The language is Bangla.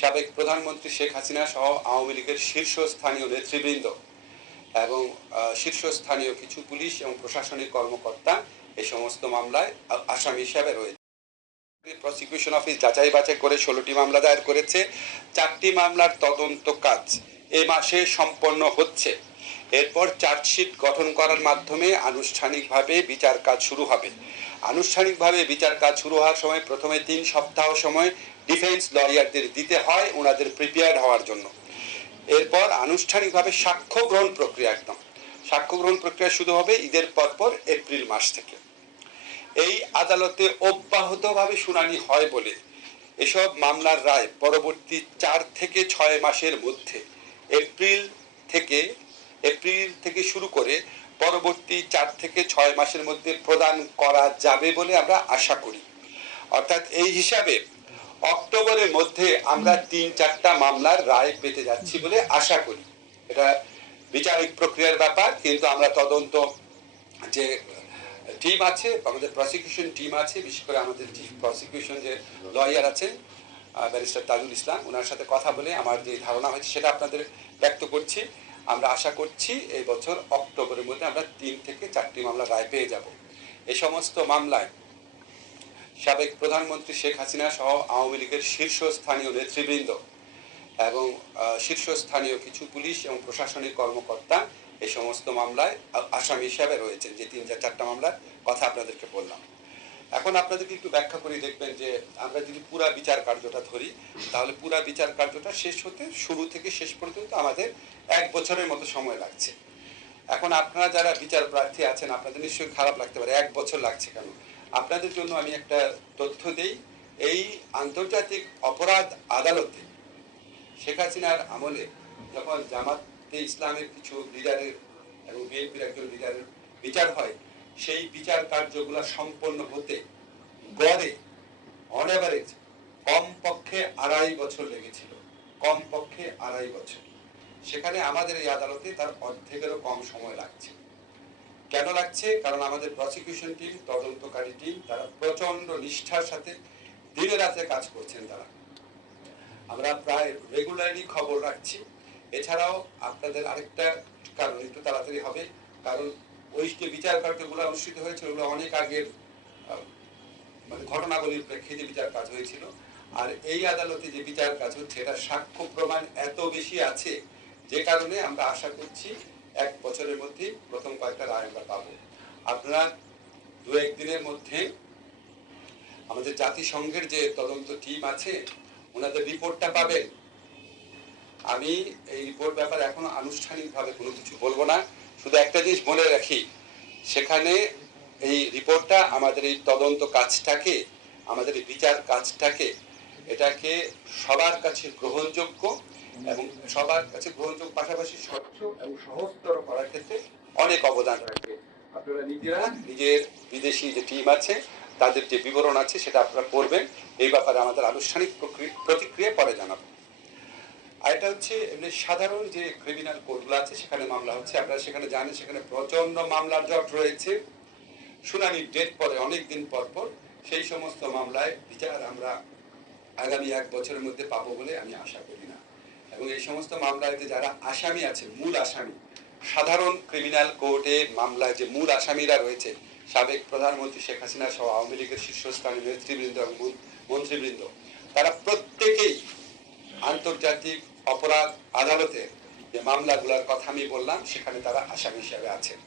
সাবেক প্রধানমন্ত্রী শেখ হাসিনা সহ আওয়ামী লীগের শীর্ষস্থানীয় নেতৃবৃন্দ এবং শীর্ষস্থানীয় কিছু পুলিশ এবং প্রশাসনিক কর্মকর্তা এই সমস্ত মামলায় আসামি হিসাবে রয়েছে। প্রসিকিউশন অফিস যাচাই বাছাই করে ষোলোটি মামলা দায়ের করেছে। চারটি মামলার তদন্ত কাজ এ মাসে সম্পন্ন হচ্ছে। এরপর চার্জশিট গঠন করার মাধ্যমে আনুষ্ঠানিকভাবে বিচার কাজ শুরু হবে। আনুষ্ঠানিকভাবে বিচার কাজ শুরু হওয়ার সময় প্রথমে তিন সপ্তাহ সময় ডিফেন্স লয়ারদের দিতে হয় ওনাদের প্রিপেয়ার হওয়ার জন্য। এরপর আনুষ্ঠানিকভাবে সাক্ষ্য গ্রহণ প্রক্রিয়া একদম। সাক্ষ্য গ্রহণ প্রক্রিয়া শুরু হবে ঈদের পরপর এপ্রিল মাস থেকে। এই আদালতে অব্যাহতভাবে শুনানি হয় বলে এসব মামলার রায় পরবর্তী চার থেকে ছয় মাসের মধ্যে এপ্রিল থেকে এপ্রিল থেকে শুরু করে পরবর্তী চার থেকে ছয় মাসের মধ্যে প্রদান করা যাবে বলে আমরা আশা করি। অর্থাৎ এই হিসাবে অক্টোবরের মধ্যে আমরা তিন চারটা মামলার রায় পেতে যাচ্ছি বলে আশা করি। এটা বিচারিক প্রক্রিয়ার ব্যাপার, কিন্তু আমরা তদন্ত যে টিম আছে, আমাদের প্রসিকিউশন টিম আছে, বিশেষ করে আমাদের চিফ প্রসিকিউশন যে লয়ার আছেন ব্যারিস্টার তাজুল ইসলাম ওনার সাথে কথা বলে আমার যে ধারণা হয়েছে সেটা আপনাদের ব্যক্ত করছি। আমরা আশা করছি এই বছর অক্টোবরের মধ্যে আমরা তিন থেকে চারটি মামলা রায় পেয়ে যাব। এই সমস্ত মামলায় সাবেক প্রধানমন্ত্রী শেখ হাসিনা সহ আওয়ামী লীগের শীর্ষস্থানীয় নেতৃবৃন্দ এবং শীর্ষস্থানীয় কিছু পুলিশ এবং প্রশাসনিক কর্মকর্তা এই সমস্ত মামলায় আসামি হিসাবে রয়েছেন। যে তিন চার চারটা মামলার কথা আপনাদেরকে বললাম। এখন আপনাদেরকে একটু ব্যাখ্যা করে দেখবেন যে আমরা যদি পুরা বিচার কার্যটা ধরি, তাহলে পুরা বিচার কার্যটা শেষ হতে, শুরু থেকে শেষ পর্যন্ত আমাদের এক বছরের মতো সময় লাগছে। এখন আপনারা যারা বিচার প্রার্থী আছেন, আপনাদের নিশ্চয়ই খারাপ লাগতে পারে, এক বছর লাগছে কেন? আপনাদের জন্য আমি একটা তথ্য দেই, এই আন্তর্জাতিক অপরাধ আদালতে শেখ হাসিনার আমলে যখন জামাতে ইসলামের কিছু লিডারের এবং বিএনপির একজন লিডারের বিচার হয় সেই বিচার কার্যগুলো সম্পন্ন হতে গড়ে অন অ্যাভারেজ কমপক্ষে আড়াই বছর লেগেছিল। কমপক্ষে আড়াই বছর। সেখানে আমাদের এই আদালতে তার অর্ধেকেরও কম সময় লাগছে। কেন লাগছে? কারণ আমাদের প্রসিকিউশন টিম তদন্তকারী টিম তারা প্রচণ্ড নিষ্ঠার সাথে দিনে রাতে কাজ করছেন তারা। আমরা প্রায় রেগুলারলি খবর রাখছি। এছাড়াও আপনাদের আরেকটা কারণ, একটু তাড়াতাড়ি হবে। কারণ ওই যে বিচার কার্যগুলো অনুষ্ঠিত হয়েছে, ওগুলো অনেক আগের মানে ঘটনাবলীর প্রেক্ষিতে বিচার কাজ হয়েছিল। আর এই আদালতে যে বিচার কাজ হচ্ছে, এটা সাক্ষ্য প্রমাণ এত বেশি আছে যে কারণে আমরা আশা করছি এক বছরের মধ্যে প্রথম কয়েকটা রায় আমরা পাবো। আপনারা দু একদিনের মধ্যে আমাদের জাতিসংঘের যে তদন্ত টিম আছে, ওনাদের রিপোর্টটা পাবেন। আমি এই রিপোর্ট ব্যাপারে এখনও আনুষ্ঠানিকভাবে কোনো কিছু বলব না। শুধু একটা জিনিস বলে রাখি, সেখানে এই রিপোর্টটা আমাদের এই তদন্ত কাজটাকে, আমাদের বিচার কাজটাকে, এটাকে সবার কাছে গ্রহণযোগ্য এবং সবার কাছে গ্রহণযোগ্য পাশাপাশি স্বচ্ছ এবং সহজতর করার ক্ষেত্রে অনেক অবদান রাখবে আপনারা নিজেরা, নিজের বিদেশি যে টিম আছে, তাদের যে বিবরণ আছে, সেটা আপনারা পড়বেন। এই ব্যাপারে আমাদের আনুষ্ঠানিক প্রতিক্রিয়া পরে জানাব। আর এটা হচ্ছে এমনি সাধারণ যে ক্রিমিনাল কোর্টগুলো আছে, সেখানে মামলা হচ্ছে। আপনারা সেখানে জানেন, সেখানে প্রচণ্ড মামলার জট রয়েছে। শুনানির ডেট পরে, অনেক দিন পর পর সেই সমস্ত মামলায় বিচার আমরা আগামী এক বছরের মধ্যে পাবো বলে আমি আশা করি না। এবং এই সমস্ত মামলায় যে যারা আসামি আছে, মূল আসামি, সাধারণ ক্রিমিনাল কোর্টে মামলায় যে মূল আসামিরা রয়েছে, সাবেক প্রধানমন্ত্রী শেখ হাসিনা সহ আওয়ামী লীগের শীর্ষস্থানীয় নেতৃবৃন্দ এবং মন্ত্রীবৃন্দ, তারা প্রত্যেকেই আন্তর্জাতিক অপরাধ আদালতে যে মামলাগুলোর কথা আমি বললাম সেখানে তারা আসামি হিসাবে আছেন।